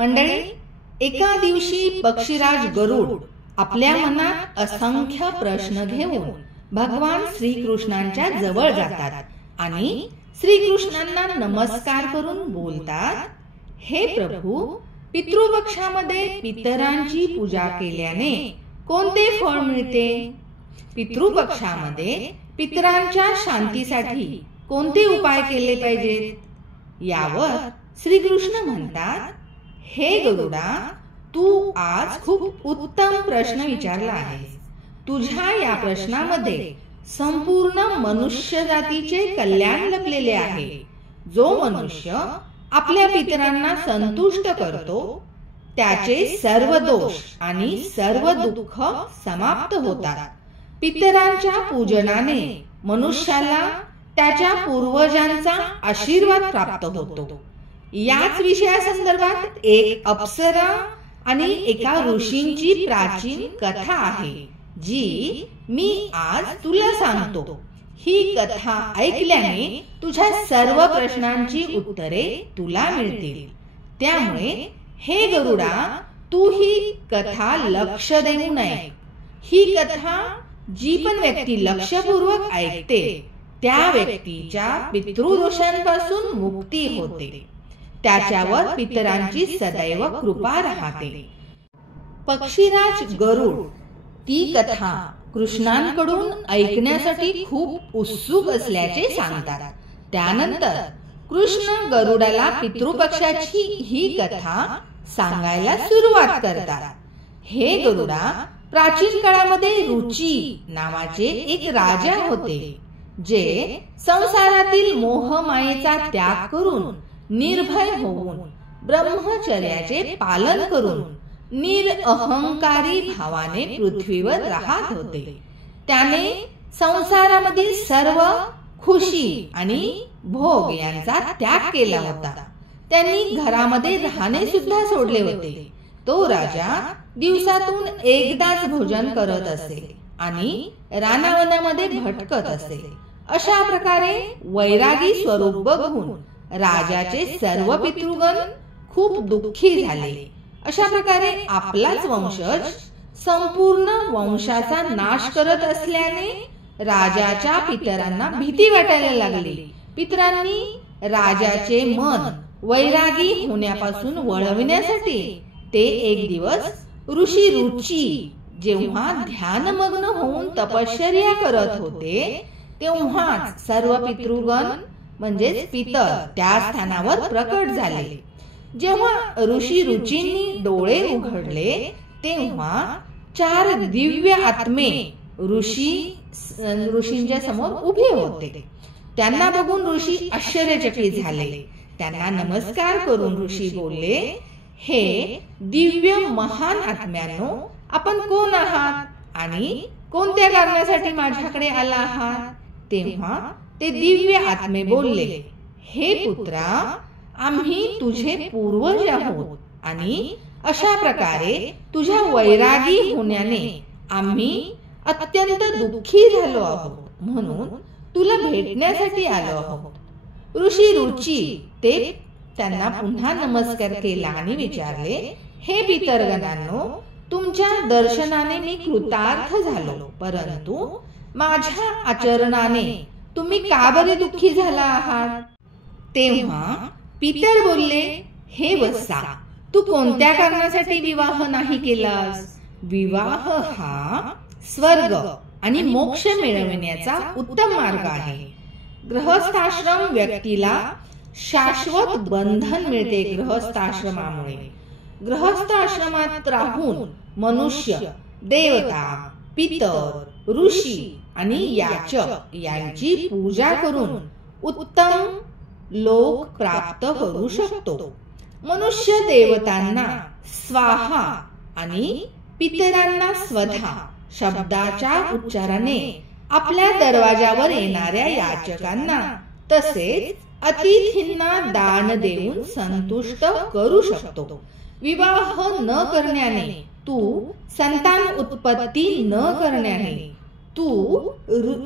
मंडळी, एका दिवशी पक्षीराज गरुड आपल्या मनात असंख्य प्रश्न घेऊन भगवान श्रीकृष्णांच्या जवळ जातात आणि श्रीकृष्णांना नमस्कार करून बोलतात, हे प्रभू, पितृपक्षामध्ये पितरांची पूजा केल्याने कोणते फळ मिळते? पितृपक्षामध्ये पितरांच्या शांतीसाठी कोणते उपाय केले पाहिजेत? यावर श्रीकृष्ण म्हणतात, हे गरुडा, तू आज खूप उत्तम प्रश्न विचारला आहेस. तुझ्या या प्रश्नामध्ये संपूर्ण मनुष्य जातीचे कल्याण लपलेले आहे. जो मनुष्य आपल्या पितरांना संतुष्ट करतो त्याचे सर्व दोष आणि सर्व दुःख समाप्त होतात. पितरांच्या पूजनाने मनुष्याला त्याच्या पूर्वजांचा आशीर्वाद प्राप्त होतो. याच विषयासंदर्भात एक अप्सरा आणि एका ऋषींची प्राचीन कथा आहे, जी मी आज तुला सांगतो. ही कथा ऐकल्याने तुझ्या सर्व प्रश्नांची उत्तरे तुला मिळतील. त्यामुळे हे गरुडा, तू ही कथा लक्ष देऊ नये. ही कथा जी पण व्यक्ती लक्षपूर्वक ऐकते त्या व्यक्तीच्या पितृदोषांपासून मुक्ती होते. त्याच्यावर पितरांची सदैव कृपा राहते. पक्षीराज गरुड ती कथा कृष्णांकडून ऐकण्यासाठी खूप उत्सुक असल्याचे सांगतात. त्यानंतर कृष्ण गरुडाला पितृपक्षाची ही कथा सांगायला सुरुवात करतात. हे गरुडा, प्राचीन काळामध्ये रुची नावाचे एक राजा होते, जे संसारातील मोहमायेचा त्याग करून निर्भय होऊन ब्रह्मचर्याचे पालन करून निरअहंकारी भावाने पृथ्वीवर राहत होते. त्याने संसारामधील सर्व खुशी आणि भोग यांचा त्याग केला होता. त्यांनी घरामध्ये राहणे सुद्धा सोडले होते. तो राजा दिवसातून एकदाच भोजन करत असे आणि रानावनामध्ये भटकत असे. अशा प्रकारे वैरागी स्वरूप बघून राजाचे सर्व पितृगण खूप दुःखी झाले. अशा प्रकारे आपलाच वंशज संपूर्ण वंशाचा नाश करत असल्याने राजाच्या पितरांना भीती वाटायला लागली. पितरांनी राजाचे मन वैरागी होण्यापासून वळविण्यासाठी ते एक दिवस ऋषी रुची जेव्हा ध्यानमग्न होऊन तपश्चर्या करत होते, तेव्हाच सर्व पितृगण म्हणजेच पितर त्या स्थानावर प्रकट झाले. जेव्हा ऋषी रुचींनी डोळे उघडले तेव्हा 4 दिव्य आत्मे ऋषींच्या समोर उभे होते. त्यांना बघून ऋषी आश्चर्यचकित झाले. त्यांना नमस्कार करून ऋषी बोलले, हे दिव्य महान आत्म्यांनो, आपण कोण आहात आणि कोणत्या कारणासाठी माझ्याकडे आला आहात? तेव्हा ते दिव्य आत्मे बोलले, हे पुत्रा, आम्ही तुझे पूर्वज आहोत आणि अशा प्रकारे तुझ्या वैरागी होण्याने आम्ही अत्यंत दुःखी झालो आहोत, म्हणून तुला भेटण्यासाठी आलो आहोत. ऋषी रुची ते त्यांना पुन्हा नमस्कार केला आणि विचारले, हे पितरगणांनो, तुमच्या दर्शनाने मी कृतार्थ झालो, परंतु माझ्या आचरणाने तुम्ही का बरे दुःखी झाला आहात? तेव्हा पितर बोलले, हे वत्सा, तू कोणत्या कारणासाठी विवाह नाही केलास? विवाह हा स्वर्ग आणि मोक्ष मिळवण्याचा उत्तम मार्ग आहे. गृहस्थाश्रम व्यक्तीला शाश्वत बंधन मिळते. गृहस्थाश्रमामुळे गृहस्थ आश्रमात राहून मनुष्य देवता, पितर, ऋषी आणि याचक यांची पूजा करून उत्तम लोक प्राप्त करू शकतो. मनुष्य देवतांना स्वाहा आणि पितरांना स्वधा शब्दाच्या उच्चाराने आपल्या दरवाजावर येणाऱ्या याचकांना तसेच अतिथींना दान देऊन संतुष्ट करू शकतो. विवाह न करण्याने तू संतान उत्पत्ती न करण्याने तू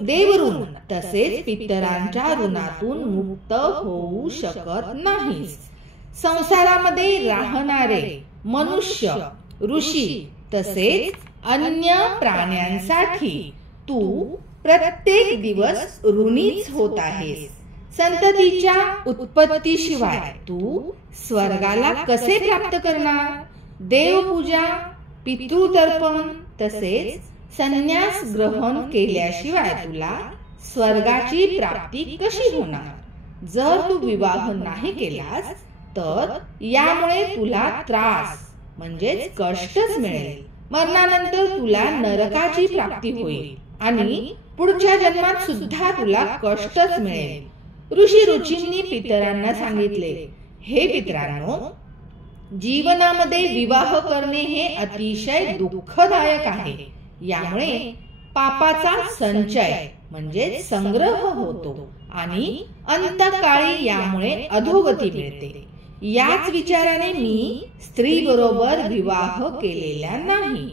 देवऋण तसेच पितरांच्या ऋणातून मुक्त होऊ शकत नाहीस. संसारामध्ये राहणारे मनुष्य, ऋषी तसेच अन्य प्राण्यांसाठी तू प्रत्येक दिवस ऋणीच होत आहेस. संततीच्या उत्पत्तीशिवाय तू स्वर्गाला कसे प्राप्त करणार? देवपूजा, पितृतर्पण तसेच संन्यास ग्रहण केल्याशिवाय तुला स्वर्गाची प्राप्ती कशी होणार? जर तू विवाह नाही केलास तर यामुळे तुला त्रास म्हणजेच कष्टच मिळेल. मरणानंतर तुला नरकाची प्राप्ती होईल आणि पुढच्या जन्मात सुद्धा तुला कष्टच मिळेल. ऋषी रुचींनी पितरांना सांगितले, हे पितरांनो, जीवनामध्ये विवाह करणे हे अतिशय दुःखदायक आहे. यामुळे पापाचा संचय म्हणजे संग्रह होतो आणि अंतकाळी यामुळे अधोगती मिळते. याच विचाराने मी स्त्री बरोबर विवाह केलेला नाही.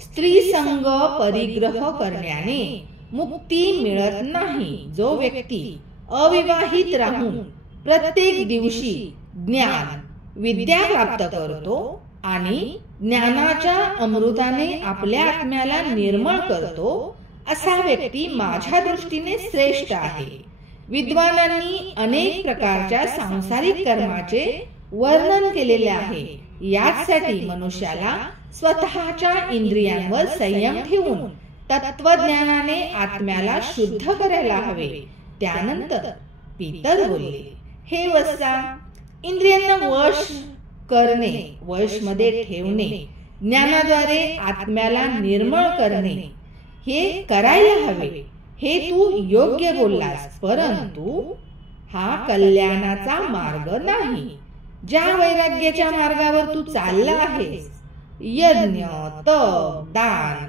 स्त्री संग परिग्रह करण्याने मुक्ती मिळत नाही. जो व्यक्ती अविवाहित राहून प्रत्येक दिवशी ज्ञान विद्या प्राप्त करतो आणि ज्ञानाच्या अमृताने आपल्या आत्म्याला निर्मळ करतो, असा व्यक्ती माझ्या दृष्टीने श्रेष्ठ आहे. विद्वानांनी अनेक प्रकारच्या सांसारिक कर्माचे वर्णन केलेले आहे. यासाठी मनुष्याला स्वतःच्या इंद्रियांवर संयम ठेवून तत्वज्ञानाने आत्म्याला शुद्ध करायला हवे. त्यानंतर पितर बोलले, हे वत्सा, इंद्रियांना वश करणे, वश मध्ये ठेवणे, ज्ञानाद्वारे आत्म्याला निर्मळ करणे हे करायला हवे. हे तू योग्य बोललास, परंतु हा कल्याणाचा मार्ग नाही. ज्या वैराग्याच्या मार्गावर तू चालला आहेस, यज्ञ, तप, दान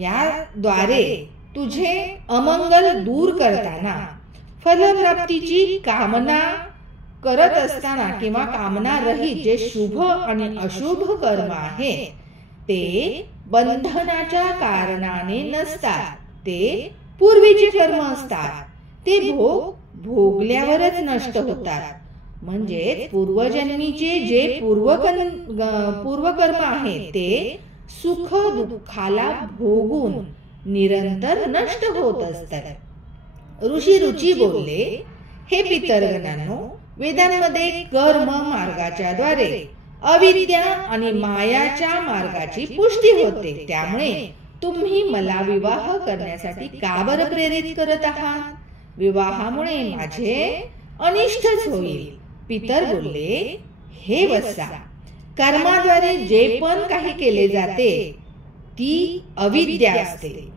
याद्वारे तुझे अमंगल दूर करताना, फलप्राप्तीची कामना करत असताना किंवा कामना रहित जे शुभ आणि अशुभ कर्म आहेत ते बंधनाच्या कारणाने नसतात. ते पूर्वीचे कर्म असतात. ते भोगल्यावरच नष्ट होतात. म्हणजे पूर्वजन्मीचे जे पूर्वकर्म आहेत ते सुख दुःखाला भोगून निरंतर नष्ट होत असतात. ऋषी रुची बोलले, हे पितरगणांनो, वेदांमध्ये कर्म मार्गाच्या द्वारे अविद्या आणि मायाच्या मार्गाची पुष्टी होते. त्यामुळे तुम्ही मला विवाह करण्यासाठी का बरं प्रेरित करत आहात? विवाहामुळे माझे अनिष्टच होईल. पितर बोलले, हे वत्सा, कर्माद्वारे जे पण काही केले जाते ती अविद्या असते.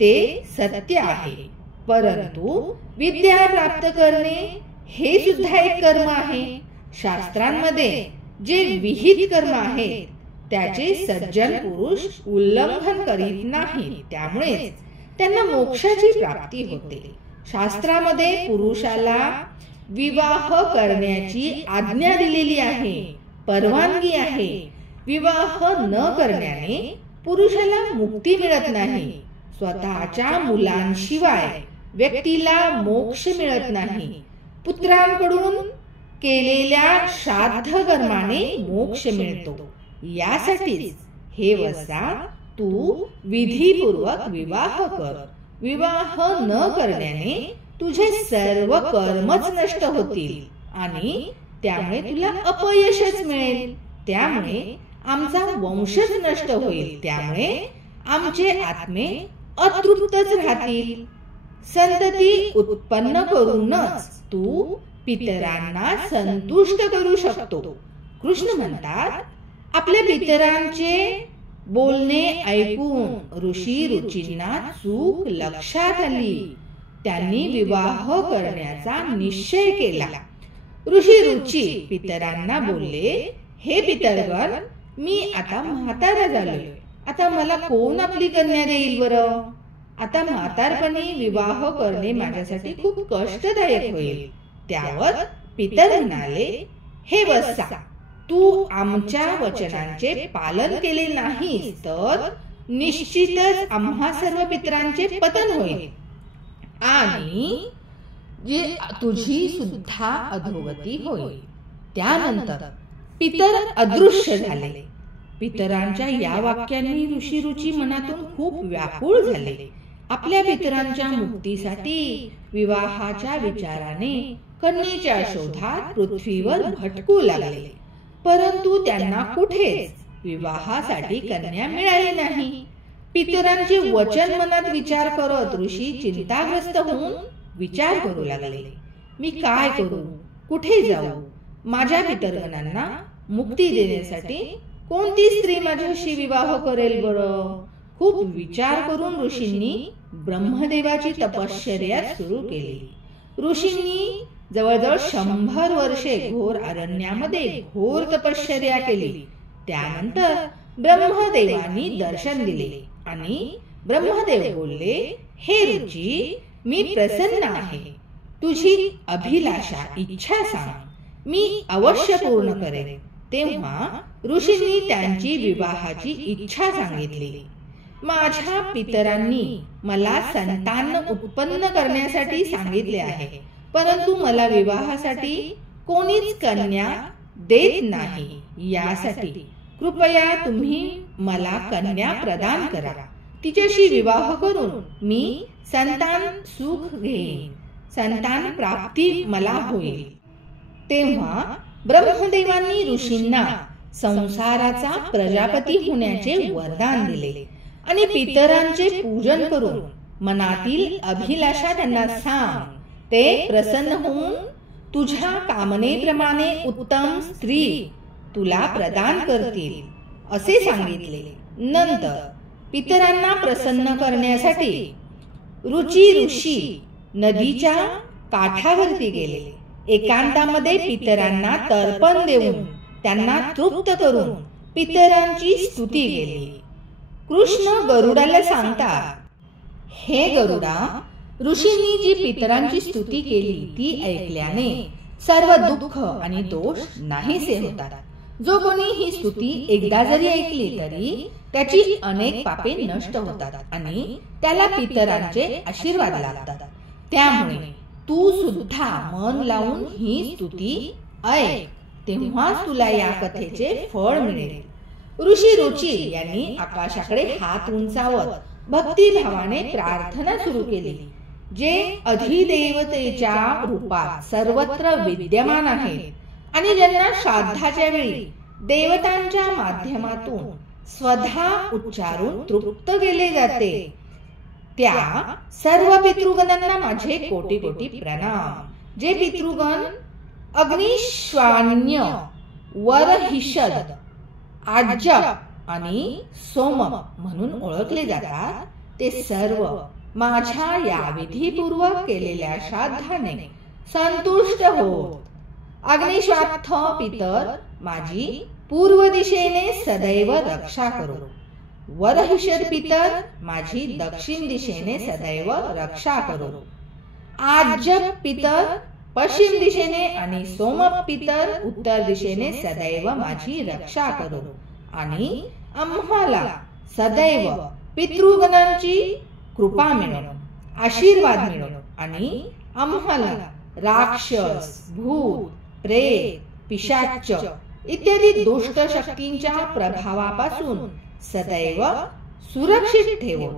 ते सत्य आहे. परंतु विद्या प्राप्त करणे हे सुद्धा एक कर्म आहे. शास्त्रांमध्ये जे विहित कर्म आहेत त्याचे सज्जन पुरुष उल्लंघन करीत नाहीत. त्यामुळे त्यांना मोक्षाची प्राप्ती होते. शास्त्रामध्ये पुरुषाला विवाह करण्याची आज्ञा दिलेली आहे, परवानगी आहे. विवाह न करण्याने पुरुषाला मुक्ती मिळत नाही. स्वतःच्या मुलांशिवाय व्यक्तीला मोक्ष मिळत नाही. पुत्रांकडून केलेल्या श्राद्ध कर्माने मोक्ष मिळतो. यासाठीच हे वत्सा, तू विधीपूर्वक विवाह कर. विवाह न करण्याने तुझे सर्व कर्मच नष्ट होतील आणि त्यामुळे तुला अपयशच मिळेल. त्यामुळे आमचा वंशच नष्ट होईल. त्यामुळे आमचे आत्मे अतृप्तच राहतील. संतती उत्पन्न करूनच तू पितरांना संतुष्ट करू शकतो. कृष्ण म्हणतात, आपल्या पितरांचे बोलणे ऐकून ऋषी रुचींना चूक लक्षात आली. त्यांनी विवाह करण्याचा निश्चय केला. ऋषी रुची पितरांना बोलले, हे पितरगण, मी आता म्हातारा झालोय. आता मला कोण आपली कन्या देईल बरं? आता म्हातारपणी विवाह करणे माझ्यासाठी खूप कष्टदायक होईल. त्यावर पितर म्हणाले, हे वत्सा, तू आमच्या वचनांचे पालन केले नाहीस तर निश्चितच आम्हा सर्व पितरांचे पतन होईल आणि तुझी सुद्धा अधोगती होईल. त्यानंतर पितर अदृश्य झाले. पितरांच्या या वाक्यांनी ऋषी रुची मनातून खूप व्याकुळ झाले. आपल्या पितरांच्या मुक्तीसाठी विवाहाच्या विचाराने कन्येच्या शोधात पृथ्वीवर भटकू लागले. परंतु त्यांना कुठेच विवाहासाठी कन्या मिळाली नाही. पितरांचे वचन मनात विचार करत ऋषी चिंताग्रस्त होऊन विचार करू लागले, मी काय करू, कुठे जाऊ? माझ्या पितरगणांना मुक्ती देण्यासाठी कोणती स्त्री माझ्याशी विवाह करेल बरं? खूप विचार करून ऋषींनी ब्रह्मदेवाची तपश्चर्या सुरू केली. ऋषींनी जवळजवळ 100 वर्षे घोर अरण्यामध्ये घोर तपश्चर्या केली. त्यानंतर ब्रह्मदेवांनी दर्शन दिले आणि ब्रह्मदेव बोलले, हे रुची, मी प्रसन्न आहे. तुझी अभिलाषा, इच्छा सांग, मी अवश्य पूर्ण करेन. तेव्हा ऋषींनी त्यांची विवाहाची इच्छा सांगितली. माझ्या पितरांनी मला संतान उत्पन्न करण्यासाठी सांगितले आहे, परंतु मला विवाहासाठी कोणीच कन्या देत नाही. यासाठी कृपया तुम्ही मला कन्या प्रदान करा. तिच्याशी विवाह करून मी संतान सुख घेईन, संतान प्राप्ती मला होईल. तेव्हा ब्रह्मदेवांनी ऋषींना संसाराचा प्रजापती होण्याचे वरदान दिले आणि पितरांचे पूजन करून मनातील अभिलाषा त्यांना सांग. ते प्रसन्न होऊन तुझ्या कामनेप्रमाणे उत्तम स्त्री तुला प्रदान करतील असे सांगितले. नंतर पितरांना प्रसन्न करण्यासाठी रुची ऋषी नदीच्या काठावरती गेले. एकांतामध्ये पितरांना तर्पण देऊन त्यांना तृप्त करून पितरांची स्तुती केली. कृष्ण गरुडाला सांगतात, हे गरुडा, ऋषींनी जी पितरांची स्तुती केली ती ऐकल्याने सर्व दुःख आणि दोष नाहीसे होतात. जो कोणी ही स्तुती एकदा जरी ऐकली तरी त्याची अनेक पापे नष्ट होतात आणि त्याला पितरांचे आशीर्वाद लाभतात. त्यामुळे तू सुद्धा मन लावून ही स्तुती ऐक, तेव्हाच तुला या कथेचे फळ मिळेल. ऋषी रुची यांनी आकाशाकडे हात उंचावत भक्तिभावाने प्रार्थना सुरू केली. जे अधिदेवतेच्या रूपात सर्वत्र विद्यमान आहेत आणि ज्यांना श्राद्धाच्या वेळी देवतांच्या माध्यमातून स्वधा उच्चारून तृप्त केले जाते, त्या सर्व पितृगणांना माझे कोटी कोटी प्रणाम. जे पितृगण अग्निश्वान्य, वरहिषद, आज्यप आणि सोम म्हणून ओळखले जातात, ते सर्व माझ्या या विधीपूर्वक केलेल्या श्राद्धाने संतुष्ट होत अग्निश्वात्थ पितर माझी पूर्व दिशेने सदैव रक्षा करो. वरहिषद पितर माझी दक्षिण दिशेने सदैव रक्षा करो. आज्यप पितर पश्चिम दिशेने आणि सोम पितर उत्तर दिशेने सदैव माझी रक्षा करो. आणि आम्हाला सदैव पितृगणांची कृपा मिळो, आशीर्वाद मिळो आणि आम्हाला राक्षस, भूत, प्रेत, पिशाच इत्यादी दुष्ट शक्तींच्या प्रभावापासून सदैव सुरक्षित ठेवो.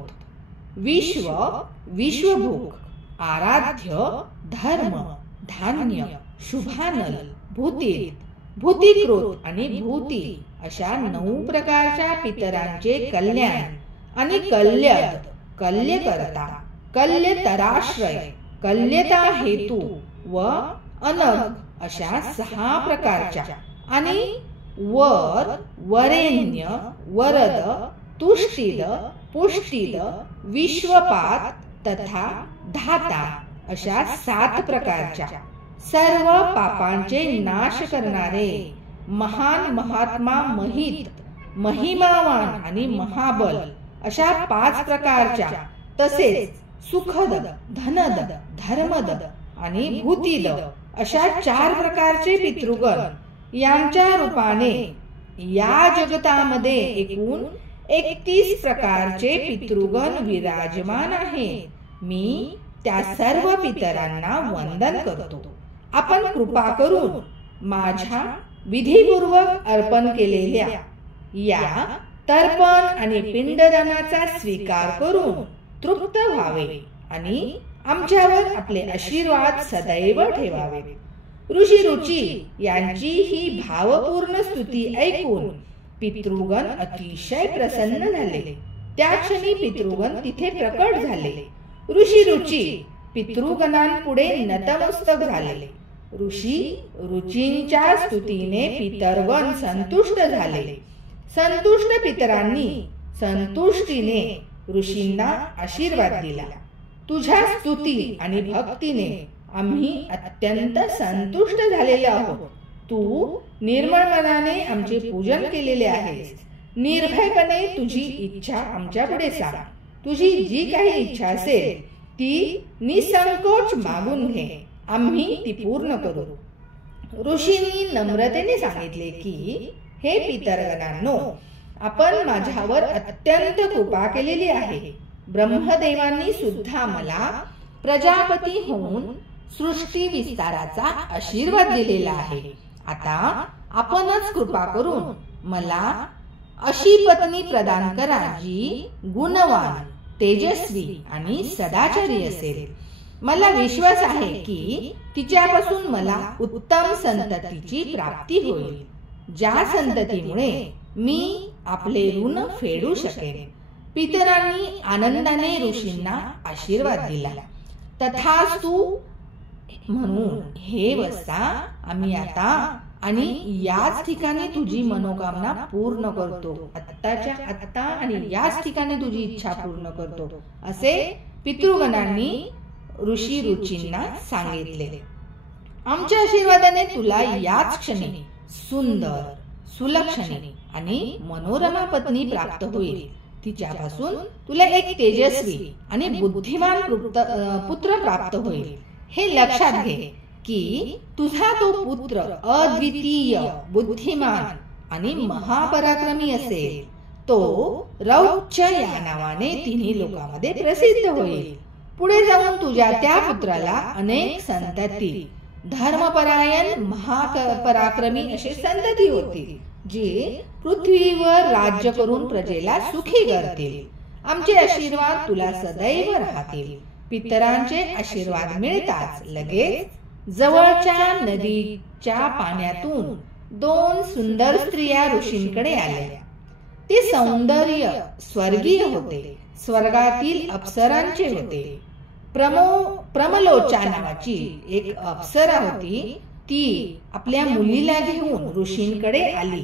विश्वभूक, आराध्य, धर्म, धान्य, शुभानल, भूतिक्रोध आणि भूती अशा 9 प्रकारच्या पितरांचे कल्याण आणि कल्यकर्ता, कल्यतराश्रय, कल्यता हेतू व अनग अशा 6 प्रकारच्या आणि वरेण्य, वरद, तुष्टिद, पुष्टिद, विश्वपात तथा धाता अशा 7 प्रकारच्या सर्व पापांचे नाश करणारे महान महात्मा, महित, महिमावान आणि महाबल अशा 5 प्रकारच्या, तसेच सुखद, धनद, धर्मद आणि भूतिद अशा 4 प्रकारचे पितृगण यांच्या रूपाने या जगतामध्ये एकूण 31 प्रकारचे पितृगण विराजमान आहेत. मी त्या सर्व पितरांना वंदन करतो. आपण कृपा करून माझ्या विधिपूर्वक अर्पण केलेल्या या तर्पण आणि पिंडदानाचा स्वीकार करून तृप्त व्हावे आणि आमच्यावर आपले आशीर्वाद सदैव ठेवावे. ऋषी रुची यांची ही भावपूर्ण स्तुती ऐकून पितृगण अतिशय प्रसन्न झाले. त्या क्षणी पितृगण तिथे प्रकट झाले. ऋषी रुची पितृगणांपुढे नतमस्तक झाले. ऋषी रुचींच्या स्तुतीने पितरगण संतुष्ट झाले. संतुष्ट पितरांनी संतुष्टीने ऋषींना आशीर्वाद दिला. तुझ्या स्तुती आणि भक्तीने आम्ही अत्यंत संतुष्ट झालेले आहोत. तू निर्मळ मनाने आमचे पूजन केलेले आहेस. निर्भयपणे तुझी इच्छा आमच्या पुढे सांग. तुझी जी काही इच्छा असेल ती निसंकोच मागून घे. आम्ही ती पूर्ण करू. ऋषींनी नम्रतेने सांगितले की हे पितरगणांनो, आपण माझ्यावर अत्यंत कृपा केलेली आहे. ब्रह्मदेवांनी सुद्धा मला प्रजापती होऊन सृष्टी विस्ताराचा आशीर्वाद दिलेला आहे. आता आपणच कृपा करून मला अशी पत्नी प्रदान करा जी गुणवान, तेजस्वी आणि सदाचारी असेल. मला विश्वास आहे की तिच्यापासून मला उत्तम संततीची प्राप्ती होईल, ज्या संततीमुळे मी आपले ऋण फेडू शकेन. पितरांनी आनंदाने ऋषींना आशीर्वाद दिला. तथास्तु म्हणून हे वत्सा, आम्ही आता आणि याच ठिकाणी तुझी मनोकामना पूर्ण करतो. आत्ताच्या आत्ता आणि याच ठिकाणी तुझी इच्छा पूर्ण करतो, असे पितृगणांनी ऋषी रुचींना सांगितले. आमच्या आशीर्वादाने तुला याच क्षणी सुंदर, सुलक्षणी आणि मनोरमा पत्नी प्राप्त होईल. तिच्यापासून तुला एक तेजस्वी आणि बुद्धिमान पुत्र प्राप्त होईल. हे लक्षात घे की तुझा तो पुत्र अद्वितीय, बुद्धिमान आणि महापराक्रमी असेल. तो रौच या नावाने तिन्ही लोकांमध्ये प्रसिद्ध होईल. पुढे जाऊन तुझ्या त्या पुत्राला अनेक संतती, धर्मपरायण, महापराक्रमी असे संतती होतील, जे पृथ्वीवर राज्य करून प्रजेला सुखी करतील. आमचे आशीर्वाद तुला सदैव राहतील. पितरांचे आशीर्वाद मिळताच लगेच जवळच्या नदीच्या पाण्यातून 2 सुंदर स्त्रिया ऋषींकडे आल्या. ते सौंदर्य स्वर्गीय होते, स्वर्गातील अप्सरांचे होते. प्रमलोचा नावाची एक अप्सरा होती. ती आपल्या मुलीला घेऊन ऋषींकडे आली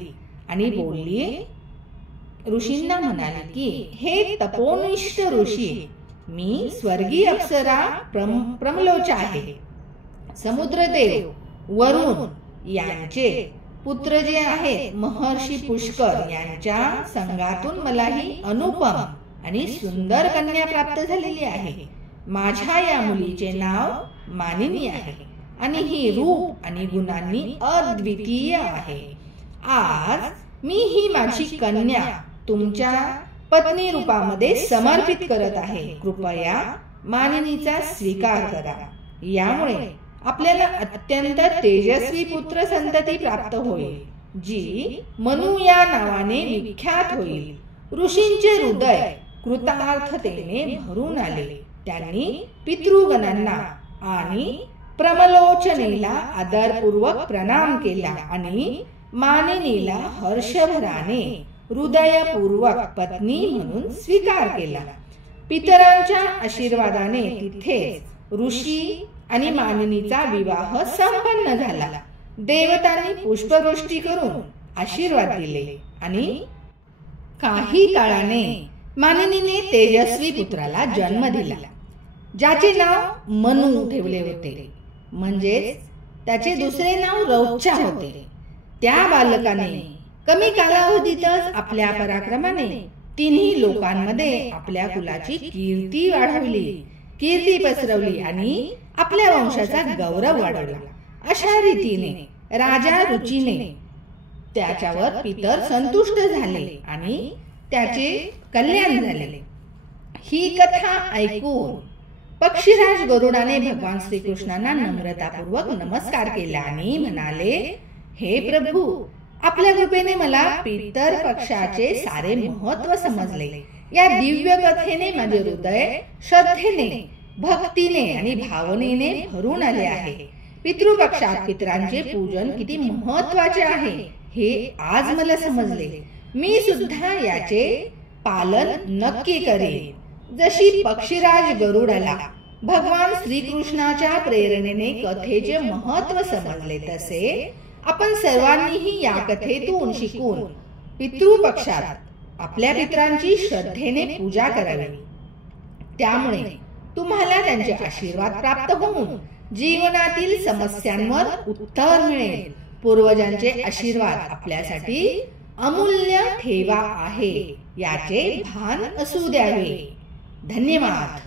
आणि बोलली. ऋषींना म्हणाली की हे तपोनिष्ठ ऋषी, मी स्वर्गीय अप्सरा प्रमलोचा आहे. समुद्रदेव वरुण यांचे पुत्र जे आहेत महर्षी पुष्कर यांच्या संगातून मला ही अनुपम आणि सुंदर कन्या प्राप्त झालेली आहे. माझ्या या मुलीचे नाव मानिनी आहे आणि ही रूप आणि गुणांनी अद्वितीय आहे. आज मी ही माझी कन्या तुमच्या पत्नी रूपामध्ये समर्पित करत आहे. कृपया मानिनीचा स्वीकार करा. यामुळे आपल्याला अत्यंत तेजस्वी पुत्र संतती प्राप्त होईल, जी मनु या नावाने विख्यात होईल. ऋषींचे हृदय कृतार्थतेने भरून आले. त्यांनी पितृगणांना आणि प्रमलोचनेला आदरपूर्वक प्रणाम केला आणि मानिनीला हर्षभराने हृदयपूर्वक पत्नी म्हणून स्वीकार केला. पितरांच्या आशीर्वादाने तिथे ऋषी आणि मानिनीचा विवाह संपन्न झाला. देवतांनी पुष्पवृष्टी करून आशीर्वाद दिले आणि काही काळाने मानिनीने तेजस्वी पुत्राला जन्म दिला, ज्याचे नाव मनु ठेवले होते. म्हणजेच त्याचे दुसरे नाव रौचा होते. त्या बालकाने कमी कालावधीतच आपल्या पराक्रमाने तिन्ही लोकांमध्ये आपल्या कुलाची कीर्ती वाढवली, कीर्ती पसरवली आणि आपल्या वंशाचा गौरव वाढवला. अशा रीतीने राजा रुचीने त्याच्यावर पितर संतुष्ट झाले आणि त्याचे कल्याण झाले. ही कथा ऐकून पक्षीराज गरुडाने भगवान श्रीकृष्णांना नम्रतापूर्वक नमस्कार केला आणि म्हणाले, हे प्रभू, आपल्या कृपेने मला पितर पक्षाचे सारे महत्व समजले. या दिव्य कथेने माझे हृदय श्रद्धेने, भक्तीने आणि भावनेने भरून आले आहे. पितृपक्षात पितरांचे पूजन किती महत्वाचे आहे हे आज मला समजले. मी सुद्धा याचे पालन नक्की करेन. जशी पक्षीराज गरुडाला भगवान श्रीकृष्णाच्या प्रेरणेने कथेचे महत्व समजले, तसे आपण सर्वांनीही या कथेतून शिकून पितृपक्षात आपल्या पितरांची श्रद्धेने पूजा करावी. त्यामुळे तुम्हाला त्यांचे आशीर्वाद प्राप्त होऊन जीवनातील समस्यांवर उत्तर मिळेल. पूर्वजांचे आशीर्वाद आपल्यासाठी अमूल्य ठेवा आहे याचे भान असू द्यावे. धन्यवाद.